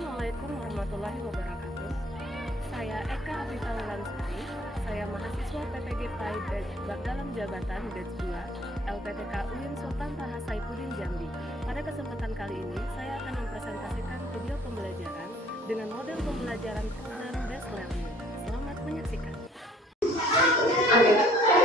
Assalamualaikum warahmatullahi wabarakatuh. Saya Eka Afifah Wulansari. Saya mahasiswa PPG PAI dalam jabatan batch 2 LPTK UIN Sultan Taha Saifuddin Jambi. Pada kesempatan kali ini, saya akan mempresentasikan video pembelajaran dengan model pembelajaran program based learning. Selamat menyaksikan.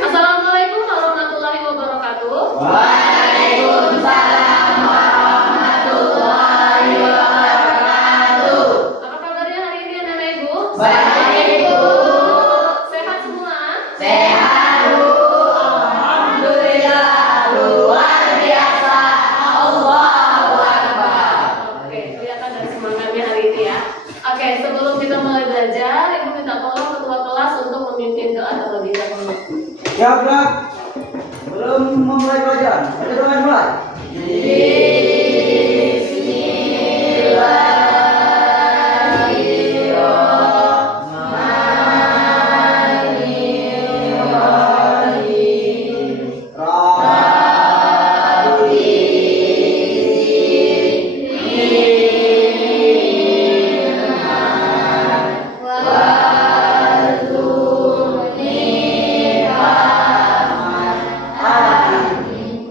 Assalamualaikum warahmatullahi wabarakatuh. Waalaikumsalam warahmatullahi wabarakatuh. Apa kabarnya hari ini anak-anak ibu? Baik, Bu. Sehat semua? Sehat, Bu. Alhamdulillah, luar biasa. Allahu Akbar. Oke, kelihatan dari semangatnya hari ini ya. Oke, sebelum kita mulai belajar, ibu minta tolong ketua kelas untuk memimpin doa terlebih dahulu. Ya, Brak. Belum memulai pelajaran. Ada doa mulai.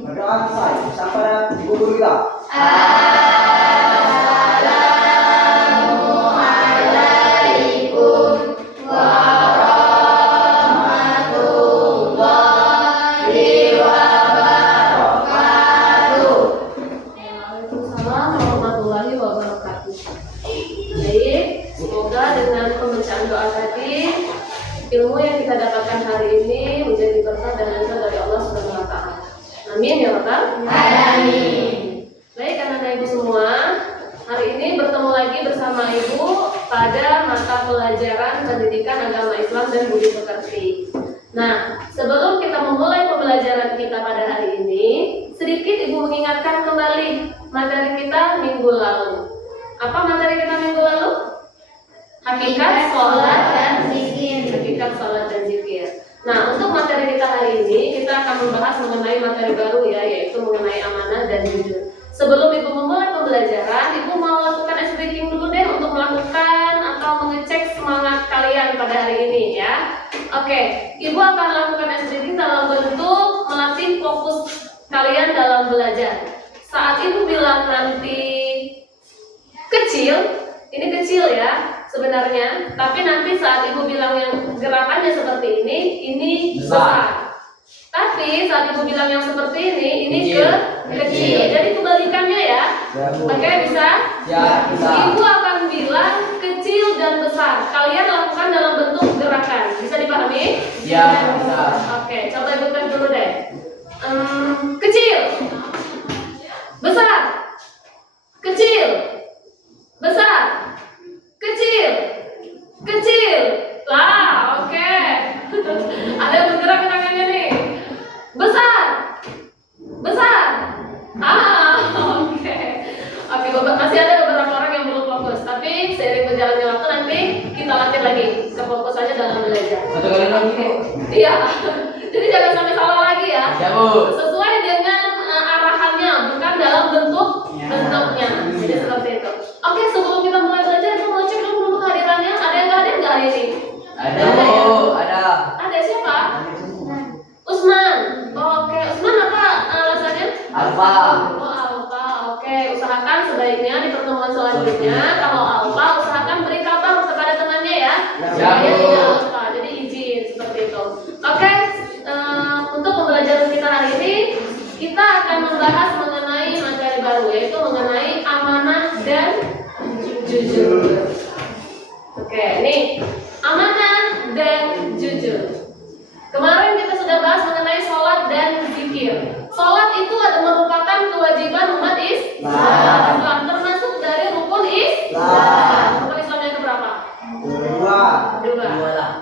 Berdoa selesai. Sampai ibu guru kita. Waalaikumsalam warahmatullahi wabarakatuh. Baik, semoga dengan pembacaan doa tadi, ilmu yang kita dapatkan hari ini menjadi berkah dan lancar dari Allah Subhanahu wa Ta'ala. Amin ya Rabbal Alamin. Baik anak-anak ibu semua, hari ini bertemu lagi bersama ibu pada mata pelajaran pendidikan agama Islam dan budi pekerti. Nah, sebelum kita memulai pembelajaran kita pada hari ini, sedikit ibu mengingatkan kembali materi kita minggu lalu. Apa materi kita minggu lalu? Hakikat sholat dan zikir. Hakikat sholat dan zikir. Nah, untuk materi kita hari ini, kita akan membahas mengenai materi baru ya, yaitu mengenai amanah dan jujur. Sebelum ibu memulai pembelajaran, ibu mau lakukan ice breaking dulu deh untuk melakukan atau mengecek semangat kalian pada hari ini ya. Oke, ibu akan lakukan ice breaking dalam bentuk melatih fokus kalian dalam belajar. Saat ibu bilang nanti kecil, ini kecil ya sebenarnya, tapi nanti saat ibu bilang yang gerakannya seperti ini besar. Tapi saat ibu bilang yang seperti ini kecil. Jadi kebalikannya ya. Ya, Bu. Oke, bisa? Ya, bisa. Ibu akan bilang kecil dan besar. Kalian lakukan dalam bentuk gerakan. Bisa dipahami? Ya, bisa. Oke, coba ibu tes dulu deh. Kecil, besar, kecil, besar, kecil, kecil. Lah, oke. Ada yang bergerak tangannya nih. Besar, besar. Oke. Masih ada beberapa orang yang belum fokus. Tapi seiring berjalannya waktu nanti kita latih lagi kefokusannya dalam belajar. Satu kali lagi, Bu. Iya. Jadi jangan sampai salah lagi ya. Ya, Bu. Sesuai dengan arahannya, bukan dalam bentuknya. Jadi seperti itu. Oke, sebelum kita mulai belajar, kita mau cek dulu kehadirannya. Ada yang nggak hadir nggak hari ini? Ada, ya? Bu. Ada. Ada siapa? Usman. Oke, Usman apa alasannya? Alfa. Oh, Alfa. Oke, usahakan sebaiknya di pertemuan selanjutnya kalau Alfa usahakan beri kabar kepada temannya ya. Ya, Supaya Bu. tidak lupa. Jadi izin seperti itu. Oke, untuk pembelajaran kita hari ini kita akan membahas mengenai materi baru yaitu mengenai amanah dan jujur. Oke, nih amanah dan jujur. Kemarin kita sudah bahas mengenai sholat dan zikir. Sholat itu merupakan kewajiban umat Islam, termasuk dari rukun Islam. Rukun Islam yang keberapa? Dua.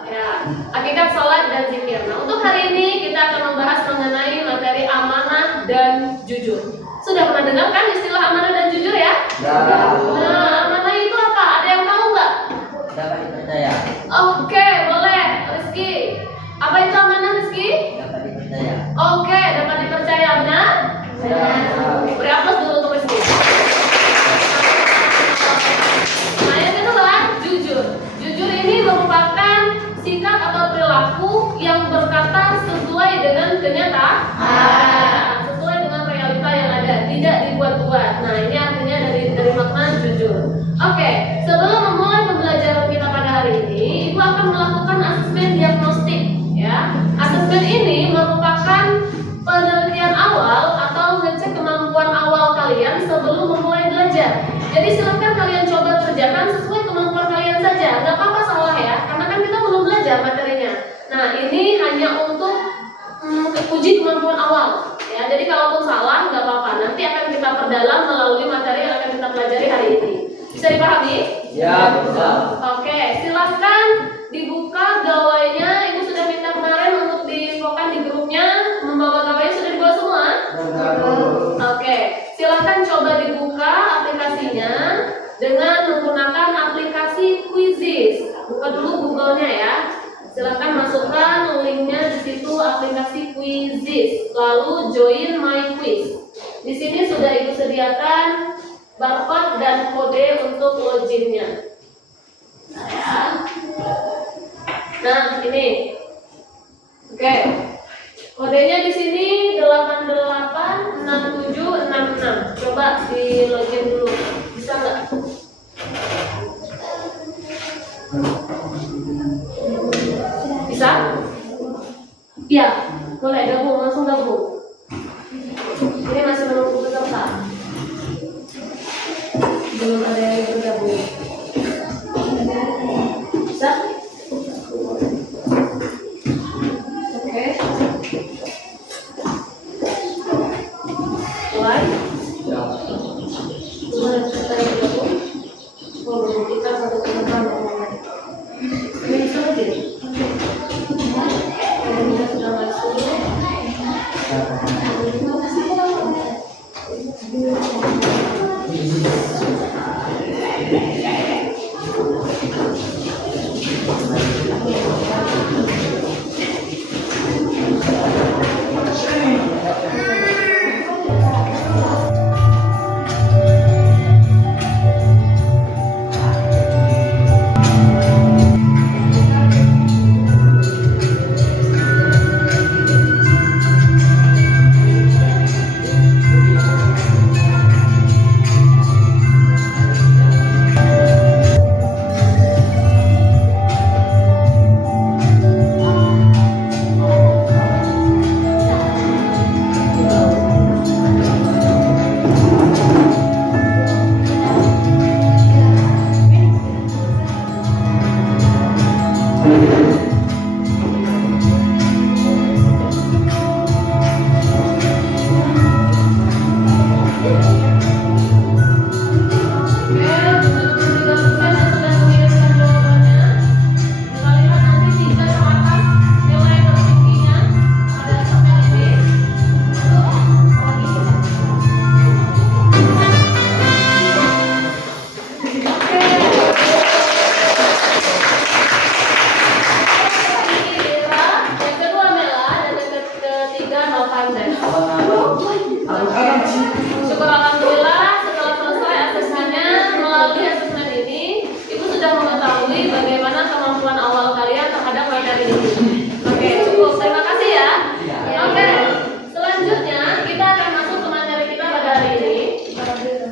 Ya. Hakikat sholat dan zikir. Nah, untuk hari ini kita akan membahas mengenai materi amanah dan jujur. Sudah pernah dengar kan istilah amanah dan jujur ya? Ya. Nah, amanah itu apa? Ada yang tahu nggak? Dapat dipercaya. Oke, boleh. Rizky. Apa itu amanah, Rizky? Dapat dipercaya. Oke, dapat dipercaya, benar? Benar. Beri aplaus dulu untuk Rizky. saja. Jadi silakan kalian coba kerjakan sesuai kemampuan kalian saja. Gak apa-apa salah ya, karena kan kita belum belajar materinya. Nah, ini hanya untuk uji kemampuan awal. Ya, jadi kalaupun salah nggak apa-apa. Nanti akan kita perdalam melalui materi yang akan kita pelajari hari ini. Bisa dipahami? Ya, bisa. Oke, silahkan dibuka gawainya. Ibu sudah minta kemarin untuk diinfokan di grupnya. Membawa gawainya sudah dibawa semua? Oke, silahkan coba dibuka aplikasinya dengan menggunakan aplikasi Quizzes. Buka dulu Google-nya ya. Silahkan masukkan linknya di situ aplikasi Quizzes. Lalu join my quiz. Di sini sudah Ibu sediakan barcode dan kode untuk loginnya. Nah, ini. Oke. Kodenya di sini 886766. Coba di login dulu. Bisa nggak? Bisa? Iya, boleh gabung, langsung gabung. Ini masih menunggu peserta. Belum ada yang bergabung. Bisa? Oke. Mulai. Gimana kita yang bergabung? Oh, kita satu peserta ngomongnya. Ini bisa aja. Ini sudah masuk. Syukur alhamdulillah setelah selesai asesmennya, melalui asesmen ini Ibu sudah mengetahui bagaimana kemampuan awal kalian terhadap materi ini. Oke, cukup. Terima kasih ya. Oke, selanjutnya kita akan masuk ke materi kita pada hari ini.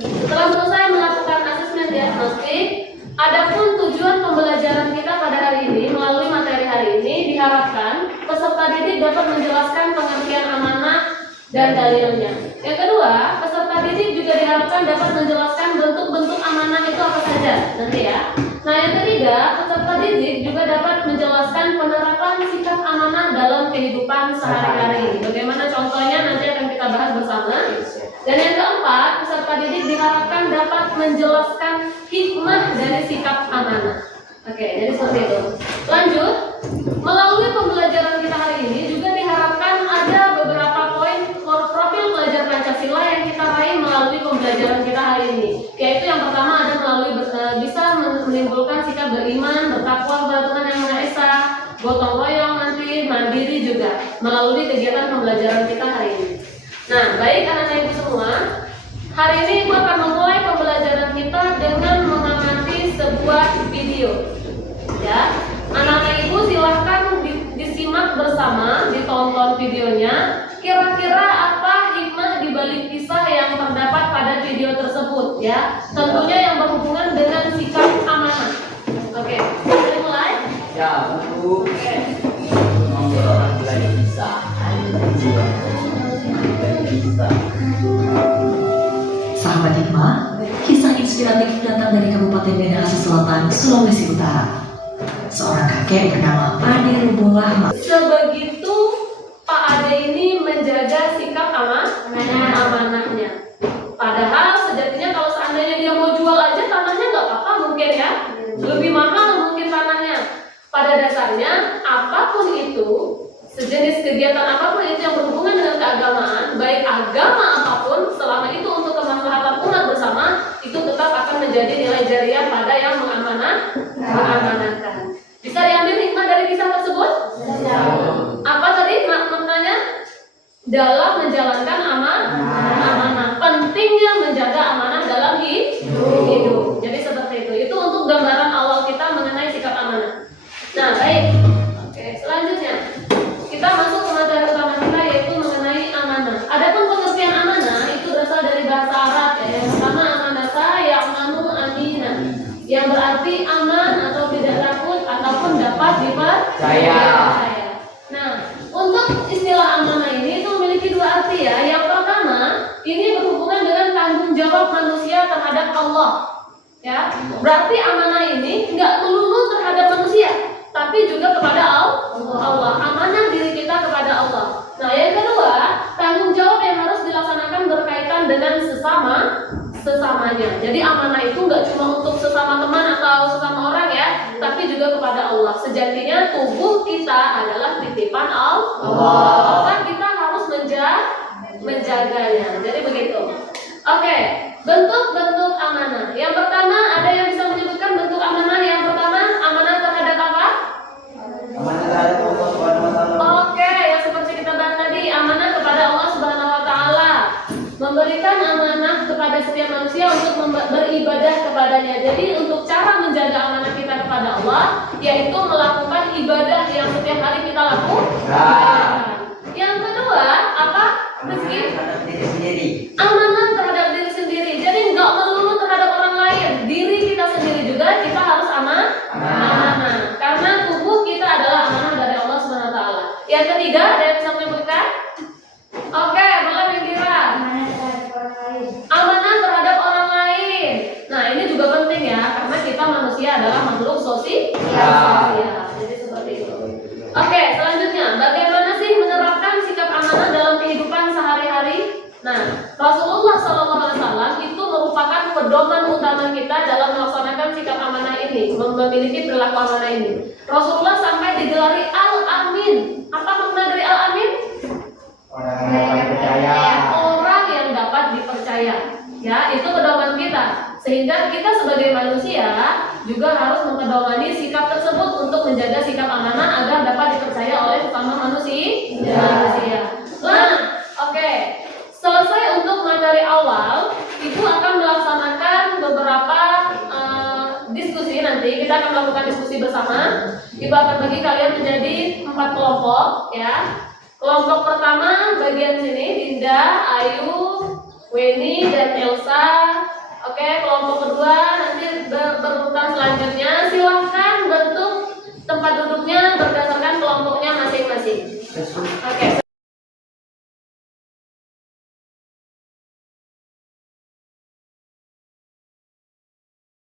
Setelah selesai melakukan asesmen diagnostik, adapun tujuan pembelajaran kita pada hari ini melalui materi hari ini diharapkan peserta didik dapat menjelaskan pengertian amanah dan dalilnya. Yang kedua, peserta didik juga diharapkan dapat menjelaskan bentuk-bentuk amanah itu apa saja nanti ya. Nah, yang ketiga, peserta didik juga dapat menjelaskan penerapan sikap amanah dalam kehidupan sehari-hari. Bagaimana contohnya nanti akan kita bahas bersama. Dan yang keempat, peserta didik diharapkan dapat menjelaskan hikmah dari sikap amanah. Oke, jadi seperti itu. Lanjut, melalui pembelajaran kita hari ini juga diharapkan ada beberapa poin profil pelajar Pancasila yang kita raih melalui pembelajaran kita hari ini. Yaitu yang pertama ada melalui bisa menimbulkan sikap beriman, bertakwa kepada Tuhan Yang Maha Esa, gotong royong nanti, mandiri juga melalui kegiatan pembelajaran kita hari ini. Nah, baik anak-anak ibu semua, hari ini ibu akan memulai pembelajaran kita dengan mengamati sebuah video. Ya, anak-anak ibu silahkan disimak bersama, ditonton videonya. Kira-kira apa hikmah di balik kisah yang terdapat pada video tersebut? Ya, tentunya yang berhubungan dengan sikap amanah. Oke, kita mulai. Ya, Bu. Oke. Sahabat hikmah, kisah inspiratif datang dari Kabupaten Minahasa Selatan, Sulawesi Utara. Seorang kakek bernama Ade Rubollah. Sebegitu Pak Ade ini menjaga sikap amanahnya. Padahal sejatinya kalau seandainya dia mau jual aja tanahnya nggak apa-apa mungkin ya, lebih mahal mungkin tanahnya. Pada dasarnya apapun itu, sejenis kegiatan apapun itu yang berhubungan dengan keagamaan, baik agama apapun, selama itu untuk kemaslahatan umat bersama, itu tetap akan menjadi nilai jariah pada yang mengamanahkan. Bisa diambil hikmah dari kisah tersebut? Apa tadi maknanya? Dalam menjalankan amanah. Pentingnya menjaga amanah dalam hidup. Jadi seperti itu. Itu untuk gambaran awal kita mengenai sikap amanah. Nah, baik. Oke, selanjutnya kita masuk ke materi utama kita, yaitu mengenai amanah. Adapun pengertian amanah itu berasal dari bahasa Arab ya. Yang pertama amanata ya'manu aminah, yang berarti aman atau tidak takut ataupun dapat dipercaya. Nah, untuk istilah amanah ini itu memiliki dua arti ya. Yang pertama, ini berhubungan dengan tanggung jawab manusia terhadap Allah. Ya, berarti amanah ini nggak melulu terhadap manusia, tapi juga kepada Allah. Amanah diri kita kepada Allah. Nah, yang kedua, tanggung jawab yang harus dilaksanakan berkaitan dengan sesamanya. Jadi amanah itu nggak cuma untuk sesama teman atau sesama orang ya, tapi juga kepada Allah. Sejatinya tubuh kita adalah titipan Allah. Maka kita harus menjaganya. Jadi begitu. Oke, bentuk-bentuk amanah. Yang pertama, ada yang bisa menyebutkan bentuk amanah? Yang pertama, amanah terhadap apa? Amanah terhadap Allah Subhanahu wa taala. Oke, yang seperti kita bahas tadi, amanah kepada Allah Subhanahu wa taala. Memberikan amanah kepada setiap manusia untuk beribadah kepadanya. Jadi untuk cara menjaga amanah kita kepada Allah, yaitu melakukan ibadah yang setiap hari kita lakukan. Yang kedua, apa? Rizky? Amanah terhadap diri sendiri. Jadi nggak melulu terhadap orang lain. Diri kita sendiri juga kita harus amanah. Karena tubuh kita adalah amanah dari Allah Subhanahu wa taala. Yang ketiga, ada yang bisa menyebutkan? Oke, boleh Indira. Amanah terhadap orang lain. Nah, ini juga penting ya, karena kita manusia adalah makhluk sosial. Jadi seperti itu. Oke, selanjutnya, bagaimana sih menerapkan sikap amanah dalam kehidupan sehari-hari? Nah, Rasulullah SAW itu merupakan pedoman utama kita dalam melaksanakan sikap amanah ini, memiliki perilaku amanah ini. Rasulullah sampai digelari Al-Amin. Apa makna dari Al-Amin? Orang yang dapat dipercaya. Ya, itu pedoman kita. Sehingga kita sebagai manusia juga harus mempedomani sikap tersebut untuk menjaga sikap amanah agar dapat dipercaya oleh sesama manusia. Nah, oke. Selesai untuk materi awal, Ibu akan melaksanakan beberapa diskusi nanti. Kita akan melakukan diskusi bersama. Ibu akan bagi kalian menjadi 4 kelompok ya. Kelompok pertama bagian sini Dinda, Ayu, Weni, dan Elsa. Oke, kelompok kedua nanti berurutan selanjutnya. Silahkan bentuk tempat duduknya berdasarkan kelompoknya masing-masing. Oke.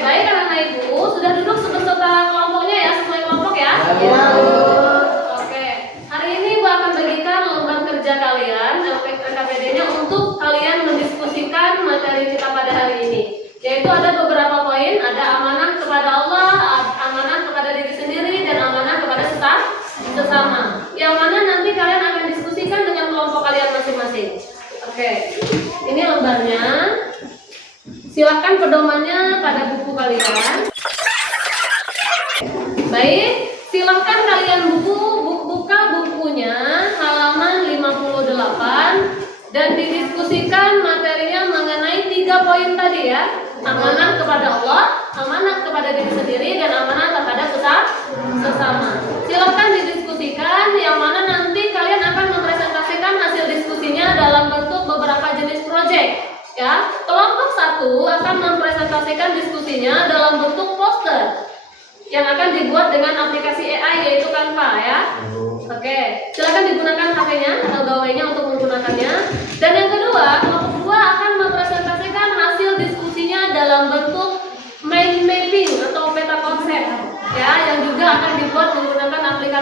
Baik, anak-anak Ibu sudah duduk beserta kelompoknya ya, sesuai kelompok ya. Oke, hari ini Ibu akan bagikan lembar kerja kalian, LKPD-nya untuk kalian mendiskusikan materi kita pada hari ini. Yaitu ada beberapa poin, ada amanah kepada Allah, amanah kepada diri sendiri, dan amanah kepada sesama. Yang mana nanti kalian akan diskusikan dengan kelompok kalian masing-masing. Oke, ini lembarnya. Silakan pedomannya pada buku kalian. Baik, silakan kalian buka bukunya halaman 58 dan didiskusikan materinya mengenai 3 poin tadi ya. Amanah kepada Allah, amanah kepada diri sendiri, dan amanah terhadap sesama. Silakan didiskusikan, yang mana nanti kalian akan mempresentasikan hasil diskusinya dalam bentuk beberapa jenis proyek. Ya, kelompok 1 akan mempresentasikan diskusinya dalam bentuk poster yang akan dibuat dengan aplikasi AI yaitu Canva ya. Oke, silakan digunakan HP-nya atau gawainya untuk menggunakannya. Dan yang kedua, kelompok 2 akan mempresentasikan hasil diskusinya dalam bentuk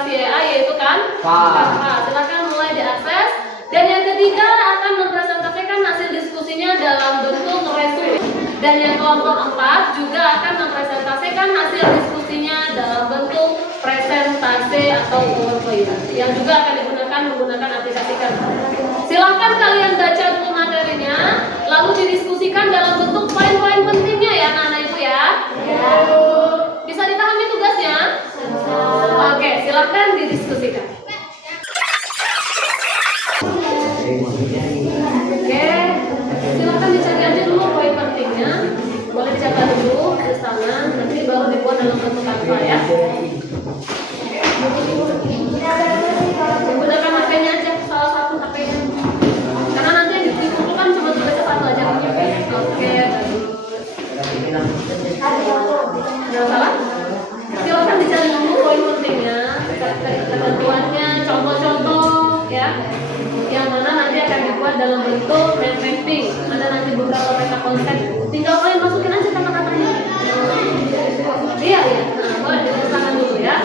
CAA yaitu kan? Silakan mulai diakses. Dan yang ketiga akan mempresentasikan hasil diskusinya dalam bentuk resume. Dan yang kelompok 4 juga akan mempresentasikan hasil diskusinya dalam bentuk presentasi atau PowerPoint yang juga akan digunakan menggunakan aplikasi Canva. Silakan kalian baca dulu materinya, lalu didiskusikan dalam bentuk poin-poin pentingnya ya anak-anak ibu ya. Bisa dipahami tugasnya? Oke, silakan didiskusikan. Oke, silakan dicari aja dulu poin pentingnya. Boleh dicatat dulu di sana, nanti baru dibuat dalam bentuk Canva ya. Gunakan HP-nya aja, salah satu HP-nya. Karena nanti yang dikumpulkan cuma tugasnya satu aja. Oke, nggak salah. Silakan dicari dulu poin pentingnya, ketentuannya, contoh-contoh ya. Yang mana nanti akan dibuat dalam bentuk mind mapping. Ada nanti beberapa peta konsep. Tinggal kalian masukin aja kata-katanya. Iya ya. Nah, boleh diusahakan dulu ya.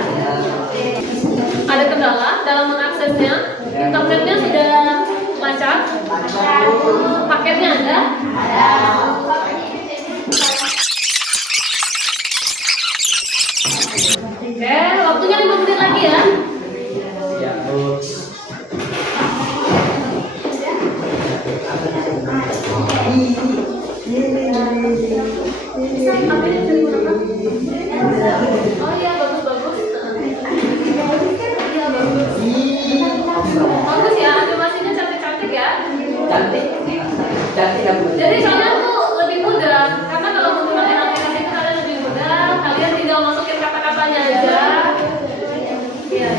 Ada kendala dalam mengaksesnya. Internetnya sudah lancar. Paketnya ada. Oke, waktunya 5 menit lagi ya. Oh iya, bagus. Iya, bagus. Bagus ya, animasinya cantik-cantik ya. Cantik ya Bu. Jadi kalian tuh lebih mudah, karena kalau menggunakan aplikasi itu kalian lebih mudah. Kalian tinggal masukin kata-katanya aja. Iya.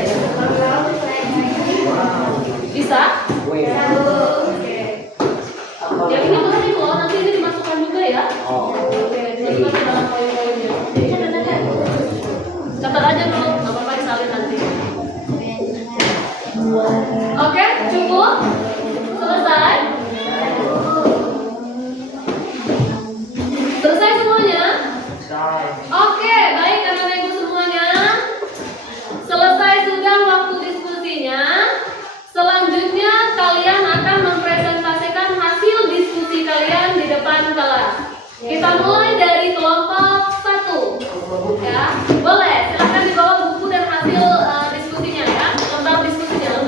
Bisa? Oke. Yang ini boleh nih loh, nanti ini dimasukkan juga ya. Oke, dimasukkan ke dalam poin-poinnya. Catat aja dulu, nggak apa-apa disalin nanti. Oke, cukup? Selesai? Selesai semuanya? Oke, baik anak-anak ibu semuanya. Selesai sudah waktu diskusinya. Selanjutnya kalian akan mempresentasikan hasil diskusi kalian di depan kelas. Kita mulai dari kelompok 1. Ya, boleh. Silakan dibawa buku dan hasil diskusinya ya. Lembar diskusinya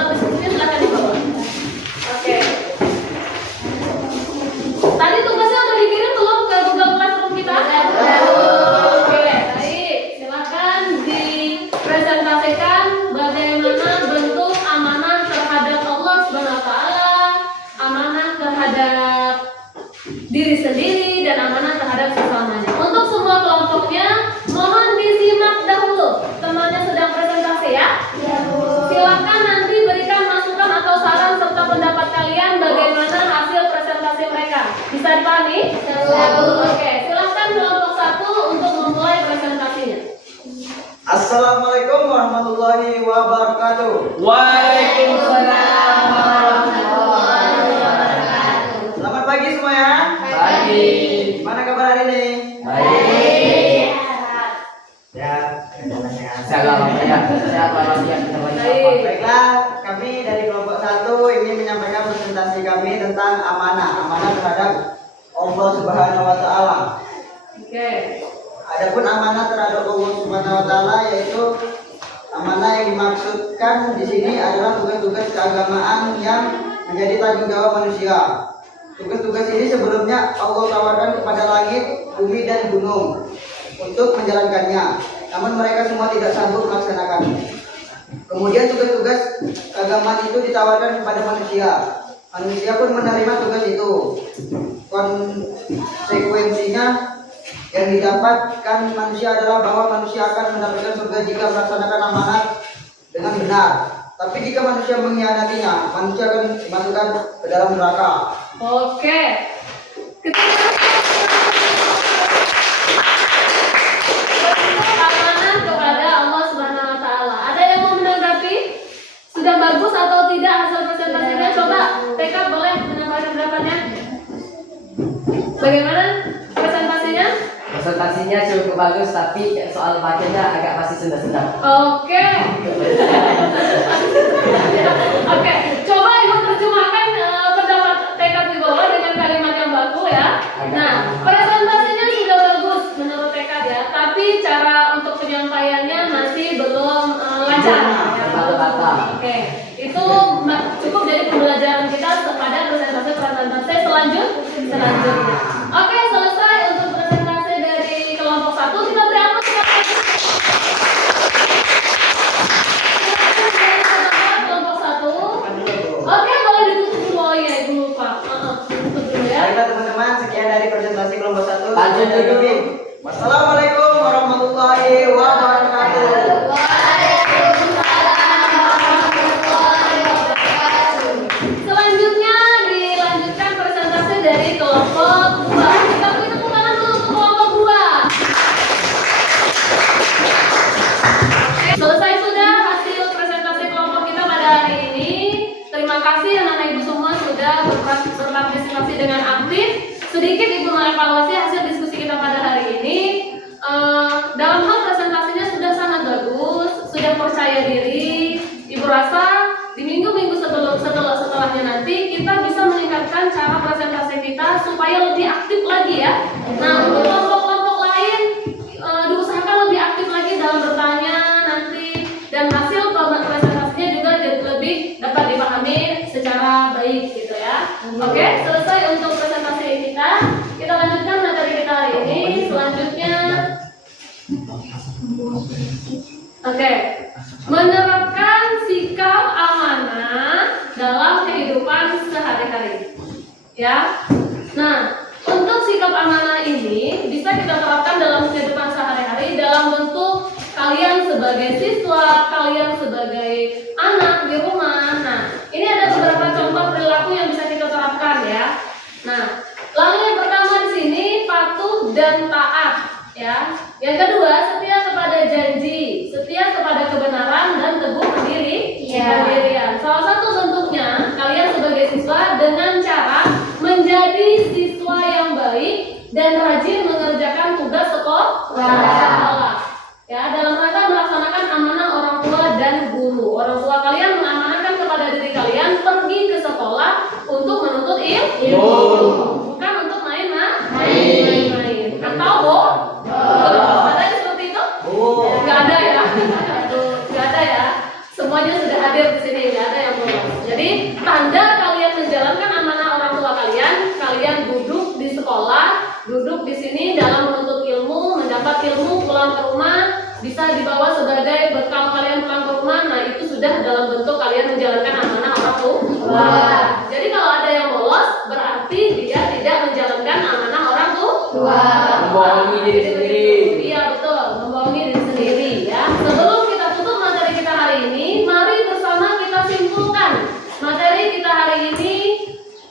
silakan dibawa. Oke. Tadi tugasnya udah dikirim belum ke Google Classroom kita? Oke, baik. Silakan dipresentasikan bagaimana bentuk amanah terhadap Allah Subhanahu wa taala, amanah terhadap diri sendiri dan amanah terhadap sesamanya. Untuk semua kelompoknya, mohon disimak dahulu. Temannya sedang presentasi ya. Silakan nanti berikan masukan atau saran serta pendapat kalian bagaimana hasil presentasi mereka. Bisa dipahami? Oke, silakan kelompok 1 untuk memulai presentasinya. Assalamualaikum warahmatullahi wabarakatuh. Waalaikumsalam warahmatullahi wabarakatuh. Selamat pagi semuanya. Pagi. Gimana kabar hari ini? Baik. Ya, Salam ya. Sehat walafiat kita Baik. baiklah, kami dari kelompok 1 ingin menyampaikan presentasi kami tentang amanah terhadap Allah Subhanahu wa taala. Oke. Adapun amanah terhadap Allah Subhanahu wa taala yaitu amanah yang dimaksudkan di sini adalah tugas-tugas keagamaan yang menjadi tanggung jawab manusia. Tugas-tugas ini sebelumnya Allah tawarkan kepada langit, bumi dan gunung untuk menjalankannya. Namun mereka semua tidak sanggup melaksanakan. Kemudian tugas-tugas keagamaan itu ditawarkan kepada manusia. Manusia pun menerima tugas itu. Konsekuensinya yang didapatkan manusia adalah bahwa manusia akan mendapatkan surga jika melaksanakan amanat dengan benar. Tapi jika manusia mengkhianatinya, manusia akan dimasukkan ke dalam neraka. Oke. Kita amanah kepada Allah Subhanahu wa taala. Ada yang mau menanggapi? Sudah bagus atau tidak hasil presentasinya? Coba TK boleh menambahkan pendapatnya. Bagaimana presentasinya? presentasinya cukup bagus, tapi soal bacanya agak masih senda-senda. Oke. Oke, coba Ibu terjemahkan pendapat tekad di bawah dengan kalimat yang baku ya. Nah, presentasinya sudah bagus menurut tekad ya, tapi cara untuk penyampaiannya masih belum lancar. Oke, itu cukup dari pembelajaran kita pada presentasi selanjutnya. Oke, selesai untuk presentasi dari kelompok 1. Kita beri aplaus kelompok 1. Oke, boleh ditutup dulu. Oh iya, Ibu lupa. Tutup dulu ya. Baiklah teman-teman, sekian dari presentasi kelompok 1. Lanjut dulu. Wassalamualaikum warahmatullahi wabarakatuh. Selanjutnya dilanjutkan presentasi dari kelompok 2. Kita beri tepuk tangan dulu untuk kelompok 2. Oke, selesai sudah hasil presentasi kelompok kita pada hari ini. Terima kasih anak-anak Ibu semua sudah berpartisipasi dengan aktif. Sedikit Ibu mengevaluasi hasil diskusi kita pada hari ini. Dalam hal presentasinya sudah sangat bagus, sudah percaya diri. Ibu rasa di minggu-minggu setelahnya nanti kita bisa meningkatkan cara presentasi kita supaya lebih aktif lagi ya. Nah, untuk kelompok-kelompok lain diusahakan lebih aktif lagi dalam bertanya nanti, dan hasil presentasinya juga lebih dapat dipahami secara baik gitu ya. Oke, selesai untuk presentasi kita. Kita lanjutkan materi kita hari ini. Selanjutnya, oke, menerapkan sikap amanah dalam kehidupan sehari-hari. Ya. Nah, untuk sikap amanah ini bisa kita terapkan dalam kehidupan sehari-hari dalam bentuk kalian sebagai siswa, kalian sebagai anak di rumah. Nah, ini ada beberapa contoh perilaku yang bisa kita terapkan ya. Nah, lalu yang pertama di sini patuh dan taat ya. Yang kedua, setia kepada janji, setia kepada kebenaran dan teguh pendirian. Salah satu bentuknya kalian sebagai siswa dengan cara menjadi siswa yang baik dan rajin mengerjakan tugas sekolah. Ya, dalam rangka melaksanakan amanah orang tua dan guru. Orang tua kalian mengamanahkan kepada diri kalian pergi ke sekolah untuk menuntut ilmu, bukan untuk main-main. Atau ada yang seperti itu? Nggak ada ya. Nggak ada ya. Semuanya sudah hadir di sini, nggak ada yang bolos. Jadi tanda kalian menjalankan amanah orang tua kalian, kalian duduk di sekolah, duduk di sini dalam menuntut ilmu, mendapat ilmu, pulang ke rumah bisa dibawa sebagai bekal kalian pulang ke rumah. Nah, itu sudah dalam bentuk kalian menjalankan amanah orang tua. Jadi kalau ada yang bolos, berarti dia tidak menjalankan amanah orang tua. Membohongi diri sendiri. Iya betul, membohongi diri sendiri ya. Sebelum kita tutup materi kita hari ini, mari bersama kita simpulkan materi kita hari ini.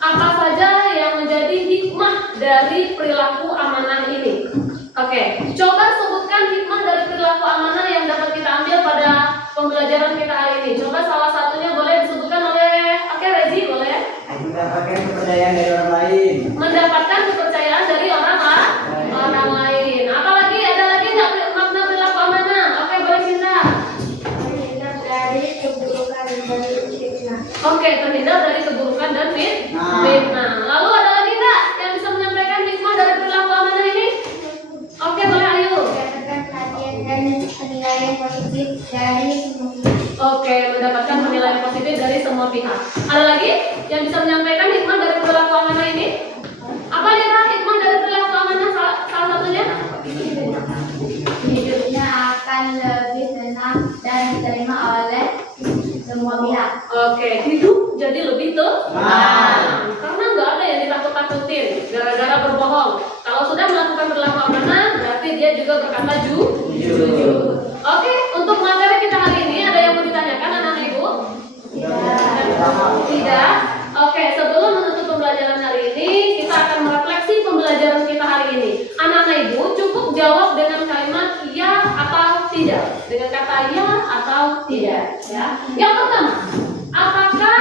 Apa saja yang menjadi hikmah dari perilaku amanah ini? Oke, coba sebutkan hikmah dari perilaku amanah yang dapat kita ambil pada pembelajaran kita hari ini. Coba salah satunya boleh disebutkan oleh Rezi, boleh? Mendapatkan kepercayaan dari orang lain. Mendapatkan kepercayaan dari orang lain. Apalagi ada lagi nggak makna perilaku amanah? Oke, boleh Cinta. Terhindar dari keburukan dan fitnah. Oke, terhindar dari keburukan dan fitnah. Lalu ada lagi nggak yang bisa menyampaikan hikmah dari perilaku amanah ini? Oke, boleh Ayu. Mendapatkan perhatian dan penilaian positif dari semua pihak. Oke, mendapatkan penilaian positif dari semua pihak. Ada lagi yang bisa menyampaikan hikmah dari perilaku amanah ini? Apa Lira hikmah dari perilaku amanah salah satunya? Hidupnya akan lebih tenang dan diterima oleh semua pihak. Oke, hidup jadi lebih tenang. Karena nggak ada yang ditakut-takutin gara-gara berbohong. Kalau sudah melakukan perilaku amanah, berarti dia juga berkata jujur. Oke, untuk materi kita hari ini ada yang mau ditanyakan anak-anak Ibu? Tidak. Oke, sebelum menutup pembelajaran hari ini, kita akan merefleksi pembelajaran kita hari ini. Anak-anak Ibu cukup jawab dengan kalimat iya atau tidak. Dengan kata iya atau tidak. Ya. Yang pertama, apakah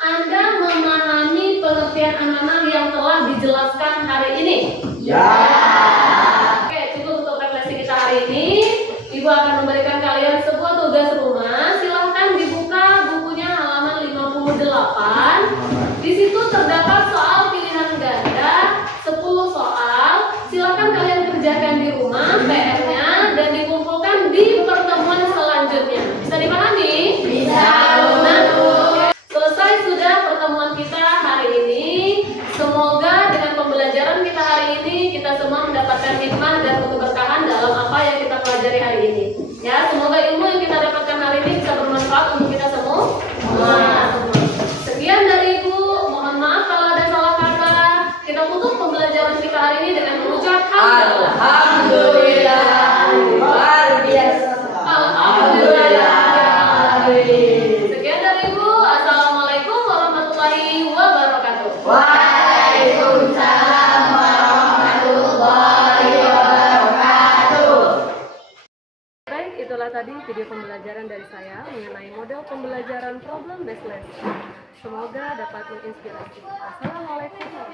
Anda memahami pengertian amanah yang telah dijelaskan hari ini? Ya. Oke, hari ini Ibu akan memberikan kalian sebuah tugas rumah. Silahkan dibuka bukunya halaman 58. Di situ terdapat soal pilihan ganda 10 soal. Silahkan kalian kerjakan di rumah PR-nya dan dikumpulkan di pertemuan selanjutnya. Bisa dipahami? Bisa. Nah, selesai sudah pertemuan kita hari ini. Semoga dengan pembelajaran kita hari ini kita semua mendapatkan hikmah dan keberkahan dalam apa yang kita pelajari hari ini. Ya, semoga ilmu yang kita dapatkan hari ini bisa bermanfaat untuk kita semua. Sekian dari Ibu. Mohon maaf kalau ada salah kata. Kita tutup pembelajaran kita hari ini dengan mengucap Alhamdulillah, luar biasa. Alhamdulillah. Sekian dari Ibu. Assalamualaikum warahmatullahi wabarakatuh. Waalaikumsalam warahmatullahi wabarakatuh. Baik, itulah tadi video pembelajaran dari saya mengenai model pembelajaran problem based lesson. Semoga dapat menginspirasi. Assalamualaikum warahmatullahi wabarakatuh.